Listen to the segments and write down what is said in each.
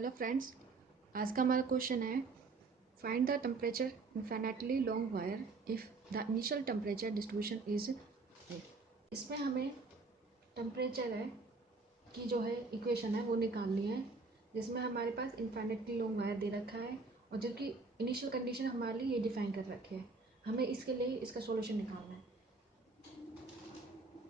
Hello friends, आज का हमारा क्वेश्चन है find the temperature infinitely long wire if the initial temperature distribution is. इसमें हमें टेम्परेचर है की जो है इक्वेशन है वो निकालनी है, जिसमें हमारे पास इनफाइनाइटली लॉन्ग वायर दे रखा है और जबकि इनिशियल कंडीशन हमारे लिए ये डिफाइन कर रखी है। हमें इसके लिए इसका सॉल्यूशन निकालना है।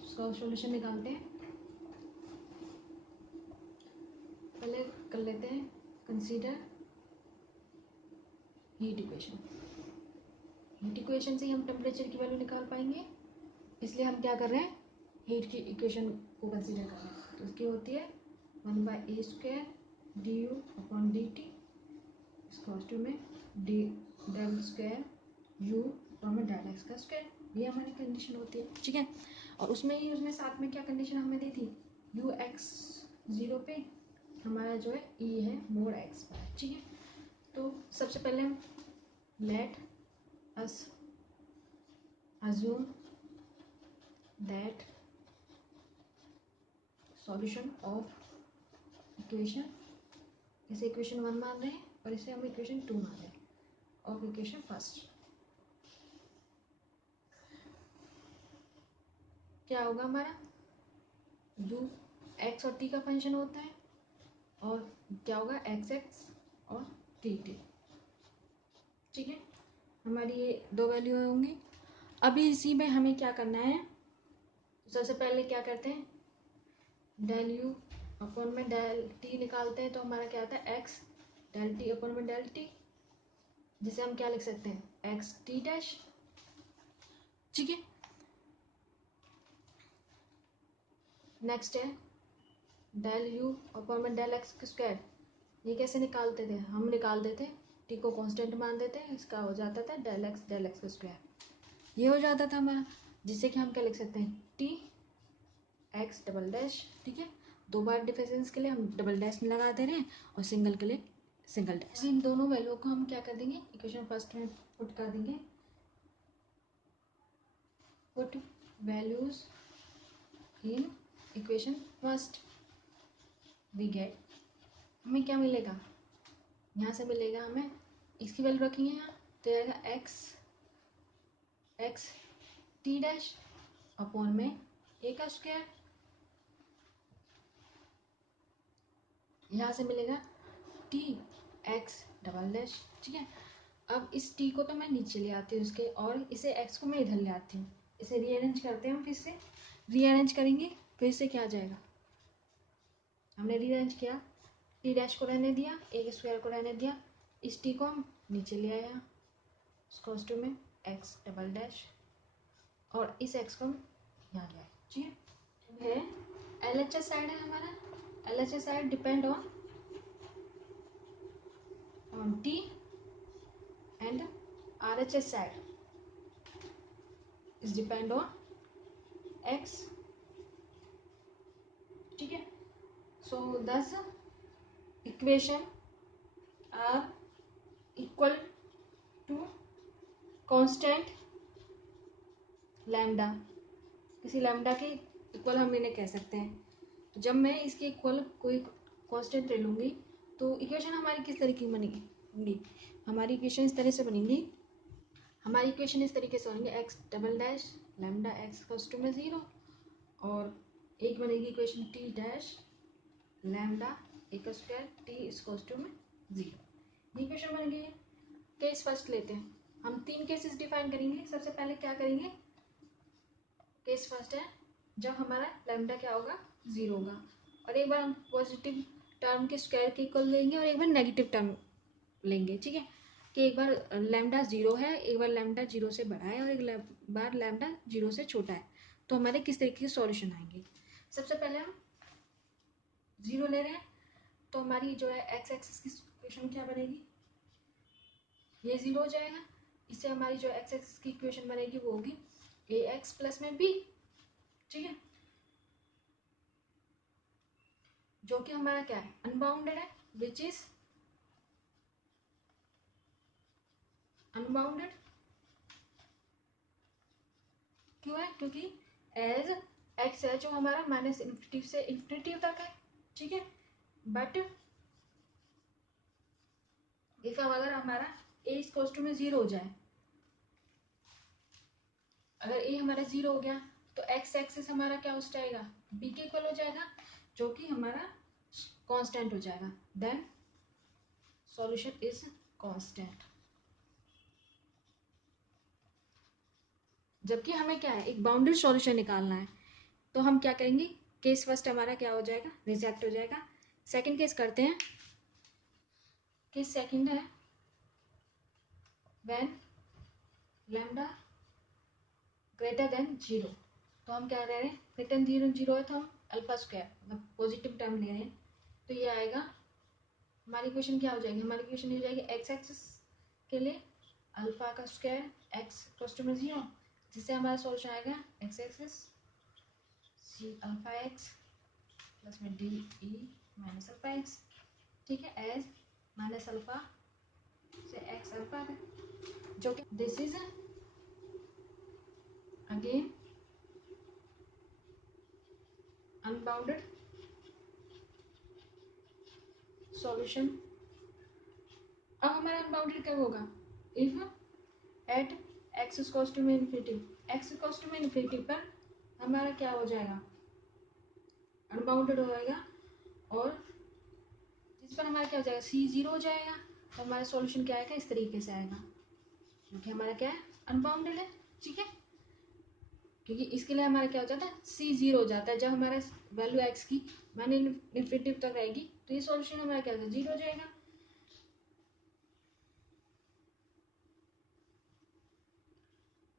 इसका सॉल्यूशन निकालते हैं। पहले कर लेते हैं consider heat equation. Heat equation से ही हम टेम्परेचर की वैल्यू निकाल पाएंगे, इसलिए हम क्या कर रहे हैं, हीट की इक्वेशन को कंसीडर कर रहे हैं। तो उसकी होती है 1/a² du अपॉन dt इसको में D del square u upon में डेल x का स्क्वायर। ये हमारी कंडीशन होती है, ठीक है। और उसमें साथ में क्या कंडीशन हमें दी थी, ux 0 पे हमारा जो है e है मोड x पर, ठीक है। तो सबसे पहले हम let us assume that solution of equation, इसे इक्वेशन 1 मान रहे हैं और इसे हम इक्वेशन 2 मान रहे हैं ऑफ इक्वेशन फर्स्ट। क्या होगा हमारा, u x और t का फंक्शन होता है और क्या होगा x और t, ठीक है। हमारी ये दो वैल्यू होंगी। अभी इसी में हमें क्या करना है, सबसे पहले क्या करते हैं, डेल u अपॉन में डेल t निकालते हैं। तो हमारा क्या आता है x डेल t अपॉन में डेल t, जिसे हम क्या लिख सकते हैं एक्स टी डैश, ठीक है। नेक्स्ट है डेल u अपॉन में डेल एक्स स्क्वायर। ये कैसे निकालते थे, हम निकाल देते t को कांस्टेंट मान देते हैं, इसका हो जाता था डेल एक्स स्क्वायर। ये हो जाता था हमारा, जिससे कि हम क्या लिख सकते हैं टी एक्स डबल डैश, ठीक है। दो बार डिफरेंस के लिए हम डबल डैश लगा दे रहे हैं और सिंगल के लिए सिंगल डैश। इन दोनों वैल्यू को हम क्या कर देंगे, इक्वेशन फर्स्ट में पुट कर देंगे। Put values in equation first, we get, हमें क्या मिलेगा, यहाँ से मिलेगा हमें इसकी वैल्यू रखेंगे यहाँ तो आएगा एक्स टी डैश अपॉन में ए का स्क्वायर, यहाँ से मिलेगा टी एक्स डबल डैश, ठीक है। अब इस टी को तो मैं नीचे ले आती हूँ इसके, और इसे एक्स को मैं इधर ले आती हूँ। इसे रीअरेंज करते हैं हम, फिर से रीअरेंज करेंगे, फिर से क्या आ जाएगा, हमने रीअरेंज किया, टी डैश को रहने दिया, ए के स्क्वायर को रहने दिया, इस टी को हम नीचे ले आया उसको में एक्स डबल डैश, और इस एक्स को हम यहाँ ले आए, ठीक है। एल एच एस साइड है हमारा, L H S side depend on t and RHS side is depend on x, ठीक है। so thus equation are equal to constant lambda, किसी लैम्डा के इक्वल हम इन्हें कह सकते हैं। तो जब मैं इसके इक्वल कोई कांस्टेंट ले लूँगी तो इक्वेशन हमारी किस तरीके की बनेगी, हमारी इक्वेशन इस तरह से बनेगी, हमारी इक्वेशन इस तरीके से बनेगी x double dash lambda x में 0, और एक बनेगी इक्वेशन टी डैश लैम्डा एक स्क्वायर टी में 0। ये इक्वेशन बन गई है। केस फर्स्ट लेते हैं, हम 3 केसेस डिफाइन करेंगे। सबसे पहले क्या करेंगे, केस फर्स्ट है जब हमारा लैम्डा क्या होगा 0 होगा, और एक बार हम पॉजिटिव टर्म के स्क्वायर के इक्वल लेंगे और एक बार नेगेटिव टर्म लेंगे, ठीक है। कि एक बार लैम्डा 0 है, एक बार लैम्डा 0 से बड़ा है और एक बार लैम्डा 0 से छोटा है, तो हमारे किस तरीके के सॉल्यूशन आएंगे। सबसे पहले हम 0 ले रहे हैं, तो हमारी जो है एक्स एक्सिस की इक्वेशन क्या बनेगी, ये 0 हो जाएगा। इससे हमारी जो एक्स एक्सिस की इक्वेशन बनेगी वो होगी ए एक्स प्लस में बी, ठीक है, जो कि हमारा क्या है अनबाउंडेड है, विच इज अनबाउंडेड। क्यों है, क्योंकि एज एक्स है जो हमारा -∞ से ∞ तक है, ठीक है। बट इफ अगर हमारा ए इक्वल्स टू में 0 हो जाए, अगर ए हमारा 0 हो गया तो एक्स एक्सिस हमारा क्या हो जाएगा, बी के इक्वल हो जाएगा, जो कि हमारा कांस्टेंट हो जाएगा। Then solution is constant. जबकि हमें क्या है, एक बाउंड्री सॉल्यूशन निकालना है, तो हम क्या करेंगे, केस फर्स्ट हमारा क्या हो जाएगा, रिजेक्ट हो जाएगा। सेकंड केस करते हैं। केस सेकंड है व्हेन लैम्डा ग्रेटर देन 0। तो हम क्या रह रहे हैं, ग्रेटर देन 0 है तो हम अल्फा स्क्वायर मतलब पॉजिटिव टर्म ले रहे हैं, तो ये आएगा हमारी इक्वेशन क्या हो जाएगी, हमारी इक्वेशन हो जाएगी एक्स एक्सिस के लिए अल्फा का स्क्वायर एक्स इक्वल्स टू में 0, जिससे हमारा सॉल्यूशन आएगा x axis c alpha x plus में d e minus alpha x, ठीक है, एज माइनस अल्फा से एक्स अल्फा, जो कि this is again unbounded solution. अब हमारा अनबाउंडेड कब होगा, if at x equals to में इन्फिनिटी, एक्स इक्वल्स टू में इन्फिनिटी पर हमारा क्या हो जाएगा, अनबाउंडेड हो जाएगा, और जिस पर हमारा क्या हो जाएगा, सी 0 हो जाएगा, तो हमारा सॉल्यूशन क्या आएगा, इस तरीके से आएगा, क्योंकि हमारा क्या है, अनबाउंडेड है, ठीक है। क्योंकि इसके लिए हमारा क्या हो जाता है, सी 0 हो जाता है, जब हमारा वैल्यू एक्स की माने इन्फिनिटी तक रहेगी, तो ये सॉल्यूशन हमारा क्या हो जाएगा, 0 हो जाएगा।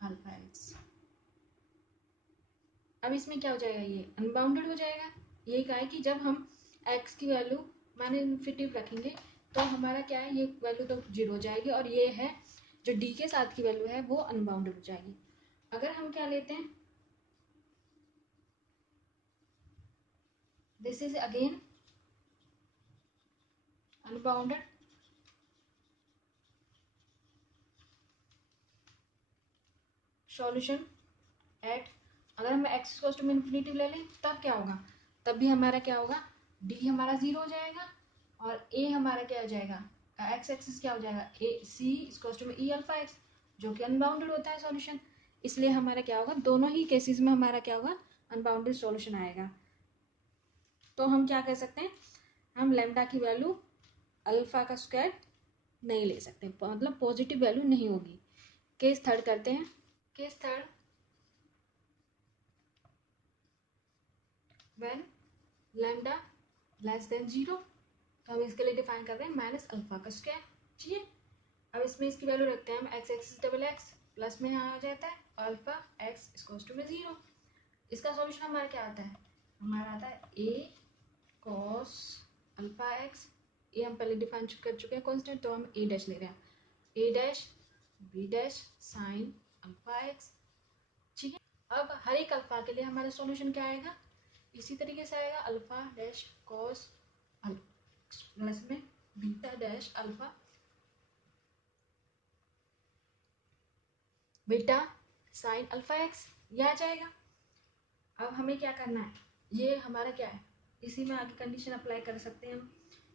अल्फा एक्स, अब इसमें क्या हो जाएगा, ये अनबाउंडेड हो जाएगा। ये कहा है कि जब हम एक्स की वैल्यू माने इन्फिनिटी रखेंगे तो हमारा क्या है, ये वैल्यू तो 0 हो जाएगी, और ये है जो डी के साथ की वैल्यू है वो अनबाउंडेड हो जाएगी। अगर हम क्या लेते हैं, this is again unbounded solution at, अगर हम एक्स इक्वल्स टू में इन्फिनिटी ले लें तब क्या होगा, तब भी हमारा क्या होगा, डी हमारा 0 हो जाएगा, और ए हमारा क्या हो जाएगा, एक्स एक्सिस क्या हो जाएगा, ए सी इक्वल्स टू में ई अल्फा एक्स, जो कि अनबाउंडेड होता है सॉल्यूशन। इसलिए हमारा क्या होगा, दोनों ही केसेस में हमारा क्या होगा, अनबाउंडेड सॉल्यूशन आएगा। तो हम क्या कह सकते हैं, हम लैम्डा की वैल्यू अल्फा का स्क्वायर नहीं ले सकते, मतलब पॉजिटिव वैल्यू नहीं होगी। केस थर्ड करते हैं। Case third when lambda less than 0, तो हम इसके लिए डिफाइन कर रहे हैं माइनस अल्फा का स्क्वायर, ठीक है। अब इसमें इसकी वैल्यू रखते हैं हम x axis double x plus में यहाँ आ जाता है अल्फा एक्स इक्वल्स टू में 0। इसका सॉल्यूशन हमारा क्या आता है, हमारा आता है ए कॉस अल्फा एक्स, ये हम पहले डिफाइन कर चुके हैं कॉन्स्टेंट, तो हम ए डैश ले रहे हैं, A dash B dash sine alpha x, ठीक है। अब हर एक अल्फा के लिए हमारा सॉल्यूशन क्या आएगा, इसी तरीके से आएगा, अल्फा डैश कॉस प्लस में beta dash alpha beta sine alpha x, ये आ जाएगा। अब हमें क्या करना है, ये हमारा क्या है, इसी में आगे कंडीशन अप्लाई कर सकते हैं हम,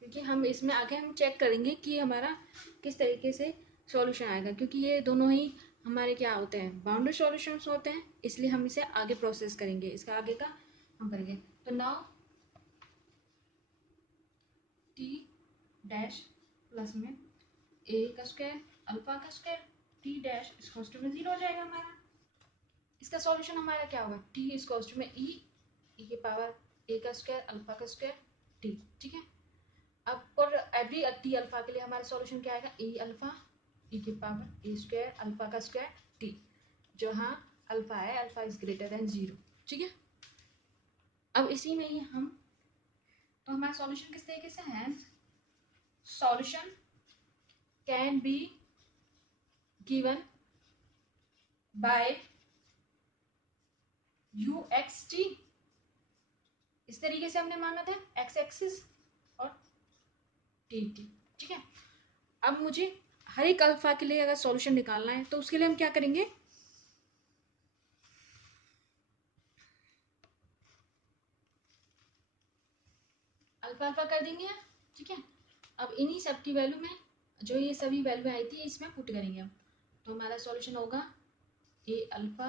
क्योंकि हम इसमें आगे हम चेक करेंगे कि हमारा किस तरीके से सॉल्यूशन आएगा, क्योंकि ये दोनों ही हमारे क्या होते हैं, बाउंड्री सॉल्यूशंस होते हैं, इसलिए हम इसे आगे प्रोसेस करेंगे, इसका आगे का हम करेंगे। तो नाउ टी डैश प्लस में ए का स्क्वायर अल्फा का square T dash equals to में 0 हो जाएगा हमारा। इसका सॉल्यूशन हमारा क्या होगा, टी इक्वल्स टू में ई के पावर ए का स्क्वायर अल्फा का स्क्वायर टी, ठीक है। अब फॉर एवरी टी अल्फा के लिए हमारा सॉल्यूशन क्या आएगा, ए अल्फा ई के पावर ए स्क्वायर अल्फा का स्क्वायर टी, जहाँ अल्फा है अल्फा इज ग्रेटर देन 0, ठीक है। अब इसी में ही हम, तो हमारा सॉल्यूशन किस तरीके से है, solution can be given by you x T, इस तरीके से हमने माना था एक्स एक्सिस और टी टी, ठीक है। अब मुझे हर एक अल्फा के लिए अगर सॉल्यूशन निकालना है तो उसके लिए हम क्या करेंगे, अल्फा अल्फा कर देंगे, ठीक है। अब इन्हीं सब की वैल्यू में जो ये सभी वैल्यू आई थी इसमें पुट करेंगे हम, तो हमारा सॉल्यूशन होगा A alpha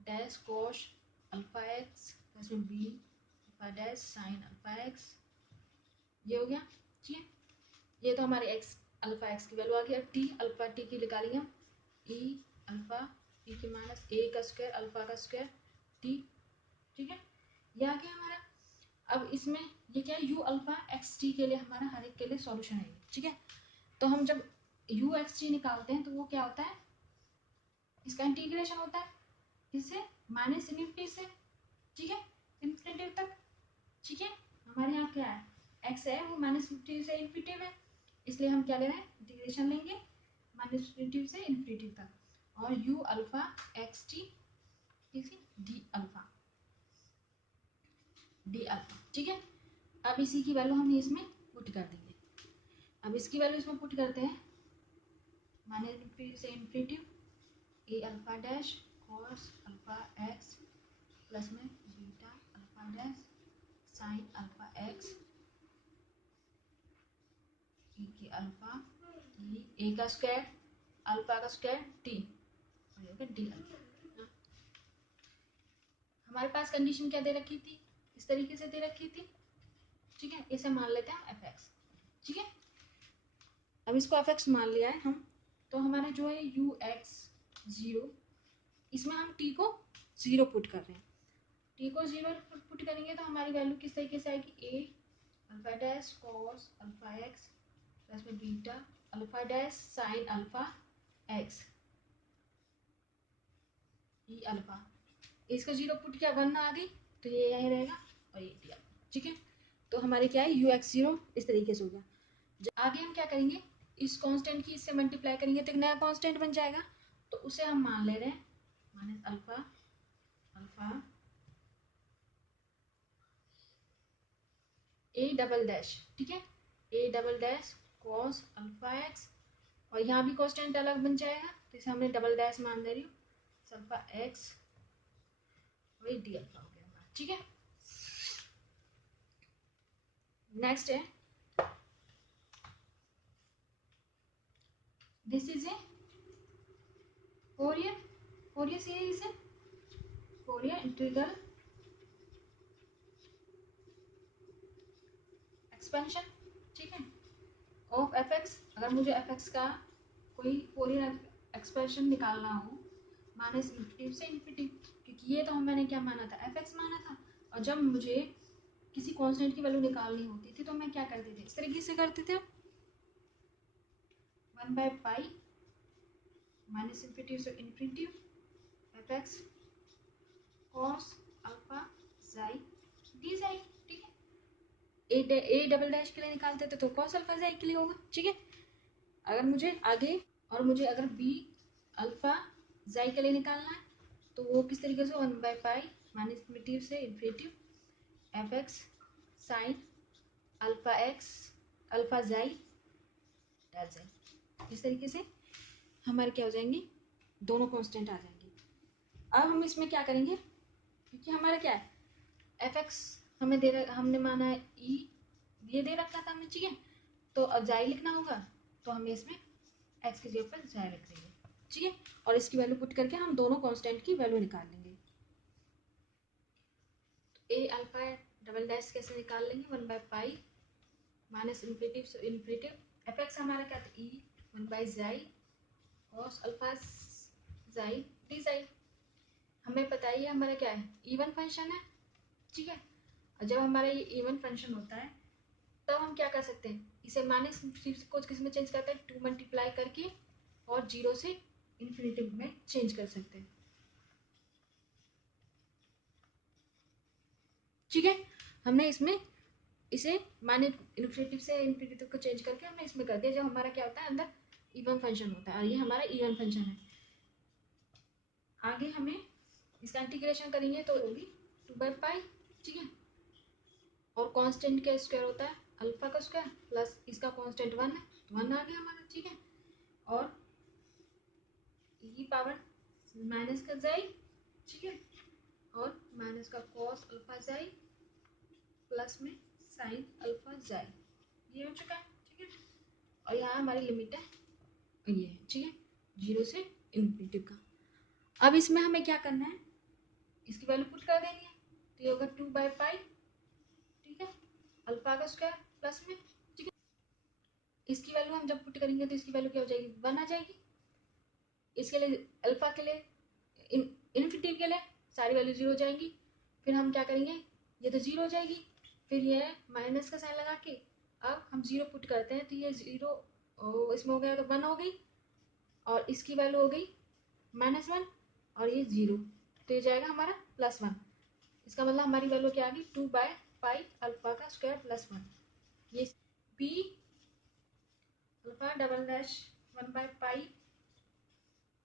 dash cos alpha x plus में B alpha dash sine alpha x, ये हो गया। ठीक है, ये तो हमारे एक्स अल्फा एक्स की वैल्यू आ गई। अब टी अल्फा टी की निकालेंगे हम, ई अल्फा ई के माइनस ए का स्क्वायर अल्फा का स्क्वायर टी। ठीक है, ये आ गया हमारा। अब इसमें ये क्या है, यू अल्फा एक्स टी के लिए हमारा हर एक के लिए सॉल्यूशन है। ठीक है, तो हम जब यू एक्स टी निकालते हैं तो वो क्या होता है, इसका इंटीग्रेशन होता है इससे माइनस इन्फिनिटी से, ठीक है, इन्फिनिटी तक। ठीक है, हमारे यहाँ क्या है, एक्स है वो माइनस इन्फिनिटी से इन्फिनिटी है, इसलिए हम क्या ले रहे हैं, इंटीग्रेशन लेंगे माइनस इन्फिनिटी से इन्फिनिटी तक। और you alpha x T d alpha D alpha. ठीक है, अब इसी की वैल्यू हम इसमें पुट कर देंगे। अब इसकी वैल्यू इसमें पुट करते हैं, माइनस इन्फिनिटी से infinity A alpha dash cos alpha x plus में beta alpha dash sine alpha x e के अल्फा ए का स्क्वायर अल्फा का स्क्वायर टी डी अल्फा। हमारे पास कंडीशन क्या दे रखी थी, इस तरीके से दे रखी थी। ठीक है, इसे मान लेते हैं एफ एक्स। ठीक है, अब इसको एफ एक्स मान लिया है हम, तो हमारा जो है यू एक्स जीरो, इसमें हम टी को जीरो पुट कर रहे हैं। टी को जीरो पुट करेंगे तो हमारी वैल्यू किस तरीके से आएगी, A alpha dash cos alpha x plus में beta alpha dash sine alpha x e alpha. इसको जीरो पुट किया, वन आ गई तो ये यही रहेगा और ये डी अल्फा। ठीक है, तो हमारे क्या है, यू एक्स जीरो इस तरीके से हो गया। आगे हम क्या करेंगे, इस कांस्टेंट की इससे मल्टीप्लाई करेंगे तो एक नया कांस्टेंट बन जाएगा, तो उसे हम मान ले रहे हैं minus alpha alpha A double dash. ठीक है, A double dash cos alpha x, और यहाँ भी कांस्टेंट अलग बन जाएगा तो इसे हमने डबल डैश मान दे रही हूँ अल्फा एक्स वही डी अल्फा हो गया हमारा। ठीक है, नेक्स्ट है, this is a Fourier Fourier series है, फोरियर इंटीग्रल एक्सपेंशन। ठीक है, ऑफ एफ एक्स। अगर मुझे एफ एक्स का कोई फोरियर एक्सपेंशन निकालना हो माइनस इन्फिनिटी से इन्फिनिटी, क्योंकि ये तो मैंने क्या माना था, एफ एक्स माना था, और जब मुझे किसी कांस्टेंट की वैल्यू निकालनी होती थी तो मैं क्या करती थी, इस तरीके से करते थे, one by pi minus infinity से infinity f x cos alpha xi d xi. ठीक है, ए डबल डैश के लिए निकालते थे तो कॉस अल्फा जाई के लिए होगा। ठीक है, अगर मुझे आगे और मुझे अगर बी अल्फा जाई के लिए निकालना है तो वो किस तरीके से, one by pi minus infinity से infinity f x sine alpha x alpha xi del xi, इस तरीके से हमारे क्या हो जाएंगे, दोनों कांस्टेंट आ जाएंगे। अब हम इसमें क्या करेंगे, क्योंकि हमारा क्या है, एफ एक्स हमें हमने माना है ई, ये दे रखा था हमें। ठीक है, तो अब जाई लिखना होगा तो हमें इसमें एक्स की जगह पर जाई लिख देंगे। ठीक है, और इसकी वैल्यू पुट करके हम दोनों कांस्टेंट की वैल्यू निकाल लेंगे। तो ए अल्फा डबल डैश कैसे निकाल लेंगे, one by pi minus infinity से इन्फिनिटी एफ एक्स हमारा क्या था, ई वन बाय जाई कॉस अल्फा जाई डी जाई। हमें पता ही है हमारा क्या है, इवन फंक्शन है। ठीक है, और जब हमारा ये इवन फंक्शन होता है तब हम क्या कर सकते हैं, इसे माइनस को किस में चेंज करते हैं, टू मल्टीप्लाई करके, और जीरो से इन्फिनिटी में चेंज कर सकते हैं। ठीक है, हमने इसमें इसे माइनस इन्फिनिटी से इन्फिनिटी को चेंज करके हमने इसमें कर दिया, जब हमारा क्या होता है अंदर इवन फंक्शन होता है, और ये हमारा इवन फंक्शन है। आगे हमें इसका इंटीग्रेशन करेंगे तो होगी टू बाई पाई। ठीक है, और कांस्टेंट का स्क्वायर होता है अल्फा का स्क्वायर प्लस इसका कांस्टेंट वन है, तो वन आ गया हमारा। ठीक है, और ई पावर माइनस का जाई। ठीक है, और माइनस का कॉस अल्फा जाई प्लस में साइन अल्फा जाई, ये हो चुका है। ठीक है, और यहाँ हमारी लिमिट है ये, ठीक है, 0 से इन्फिनिटी का। अब इसमें हमें क्या करना है, इसकी वैल्यू पुट कर देनी है, तो ये होगा 2/पाई, ठीक है, अल्फा का स्क्वायर प्लस में, ठीक है। इसकी वैल्यू हम जब पुट करेंगे तो इसकी वैल्यू क्या हो जाएगी, 1 आ जाएगी। इसके लिए अल्फा के लिए इन्फिनिटी के लिए सारी वैल्यू 0 हो जाएंगी। फिर हम क्या करेंगे, ये तो 0 हो जाएगी, फिर ये माइनस का साइन लगा के अब हम 0 पुट करते हैं, तो ये 0 इसमें हो गया तो 1 हो गई, और इसकी वैल्यू हो गई -1, और ये 0, तो ये जाएगा हमारा +1। इसका मतलब हमारी वैल्यू क्या आ गई, 2/पाई अल्फा का स्क्वायर +1। ये बी अल्फा डबल डैश 1/पाई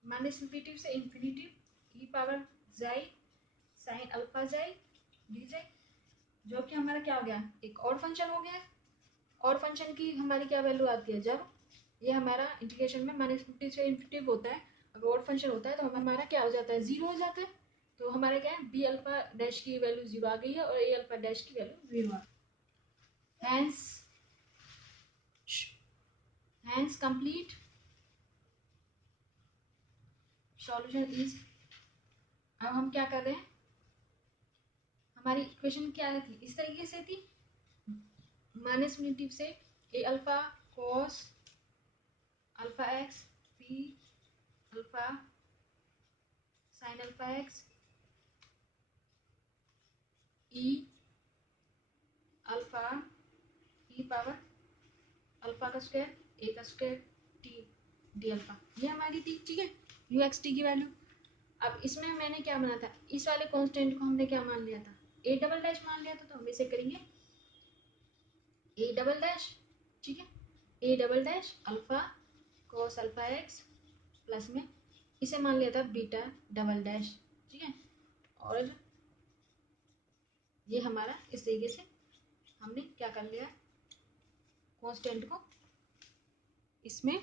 माइनस इन्फिनिटी से infinity e⁻ xi sine alpha xi d xi, जो कि हमारा क्या हो गया, एक और फंक्शन हो गया। और फंक्शन की हमारी क्या वैल्यू आती है, जब ये हमारा इंटीग्रेशन में -50 से इन्फिनिटी होता है, अगर और फंक्शन होता है तो हमारा क्या हो जाता है, 0 हो जाता है। तो हमारे क्या है, बी अल्फा डैश की वैल्यू 0 आ गई है और ए अल्फा डैश की वैल्यू 0 आ गई। Hence complete solution is. अब हम क्या कर रहे हैं, हमारी इक्वेशन क्या थी, इस तरीके से थी, -∞ से A alpha cos alpha x p alpha sine alpha x e alpha e⁻ alpha का स्क्वायर ए का स्क्वायर टी डी अल्फा, ये हमारी थी, ठीक है, यू एक्स टी की वैल्यू। अब इसमें मैंने क्या माना था, इस वाले कांस्टेंट को हमने क्या मान लिया था, ए डबल डैश मान लिया था, तो हम इसे करेंगे ए डबल डैश, ठीक है, A double dash alpha cos alpha x plus में इसे मान लिया था बीटा डबल डैश, ठीक है। और ये हमारा इस तरीके से हमने क्या कर लिया, कांस्टेंट को इसमें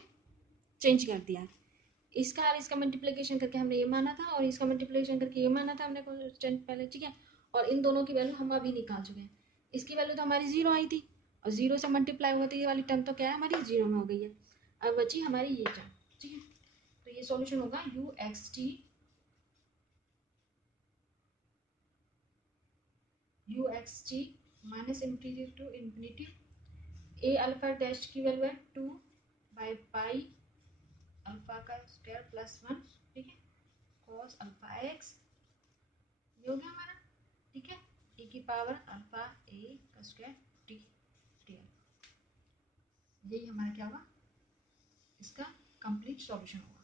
चेंज कर दिया। इसका और इसका मल्टीप्लिकेशन करके हमने ये माना था, और इसका मल्टीप्लिकेशन करके ये माना था हमने कांस्टेंट पहले, ठीक है। और इन दोनों की वैल्यू हम अभी निकाल चुके हैं। इसकी वैल्यू तो हमारी 0 आई थी, और 0 से मल्टीप्लाई हुआ, तो ये वाली टर्म तो क्या है हमारी 0 में हो गई है। अब बची हमारी ये टर्म, ठीक है, तो ये सॉल्यूशन होगा u x t minus infinity to infinity A alpha dash की वैल्यू है 2/पाई अल्फा का स्क्वायर +1, ठीक है, कॉस अल्फा एक्स, ये हो गया हमारा, ठीक है, e⁻ अल्फा ए का स्क्वायर टी टी, यही हमारा क्या होगा, इसका कंप्लीट सॉल्यूशन होगा।